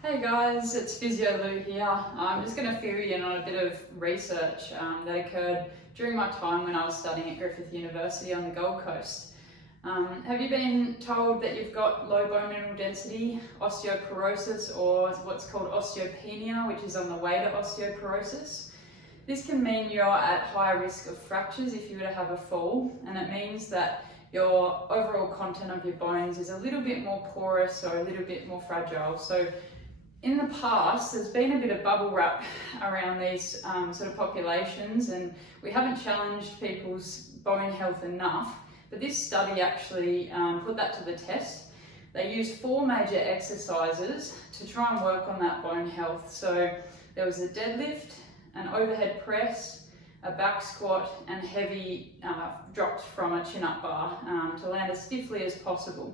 Hey guys, it's Physio Lou here. I'm just going to fill you in on a bit of research that occurred during my time when I was studying at Griffith University on the Gold Coast. Have you been told that you've got low bone mineral density, osteoporosis, or what's called osteopenia, which is on the way to osteoporosis? This can mean you're at higher risk of fractures if you were to have a fall, and it means that your overall content of your bones is a little bit more porous or a little bit more fragile. So in the past, there's been a bit of bubble wrap around these sort of populations, and we haven't challenged people's bone health enough, but this study actually put that to the test. They used 4 major exercises to try and work on that bone health. So there was a deadlift, an overhead press, a back squat, and heavy drops from a chin-up bar to land as stiffly as possible.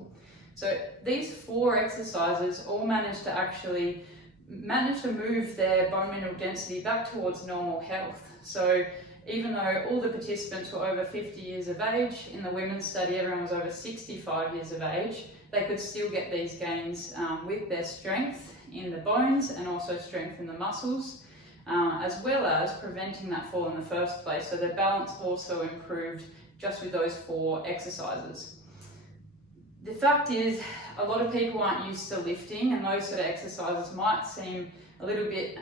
So these 4 exercises all managed to move their bone mineral density back towards normal health. So even though all the participants were over 50 years of age, in the women's study everyone was over 65 years of age, they could still get these gains with their strength in the bones and also strength in the muscles, as well as preventing that fall in the first place. So their balance also improved just with those 4 exercises. The fact is, a lot of people aren't used to lifting, and those sort of exercises might seem a little bit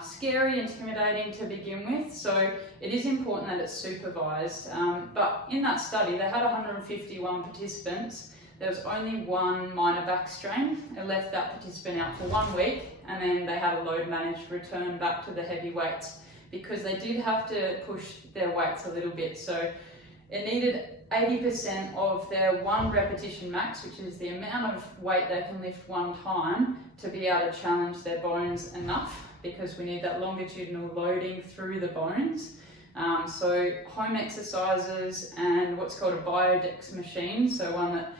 scary, intimidating to begin with. So it is important that it's supervised. But in that study, they had 151 participants. There was only 1 minor back strain. It left that participant out for 1 week, and then they had a load managed return back to the heavy weights because they did have to push their weights a little bit. So it needed 80% of their 1 repetition max, which is the amount of weight they can lift 1 time, to be able to challenge their bones enough, because we need that longitudinal loading through the bones. So home exercises and what's called a biodex machine, so one that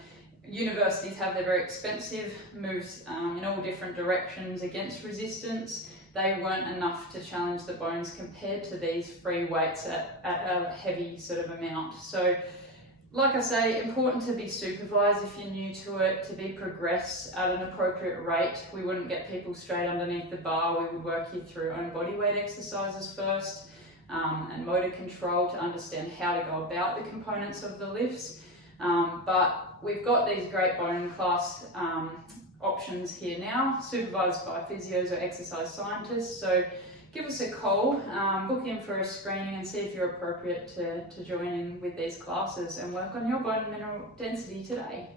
universities have, they're very expensive, moves in all different directions against resistance. They weren't enough to challenge the bones compared to these free weights at a heavy sort of amount. So like I say, important to be supervised if you're new to it, to be progressed at an appropriate rate. We wouldn't get people straight underneath the bar. We would work you through own body weight exercises first and motor control to understand how to go about the components of the lifts. But we've got these great bone class options here now, supervised by physios or exercise scientists. So give us a call, book in for a screening and see if you're appropriate to join in with these classes and work on your bone mineral density today.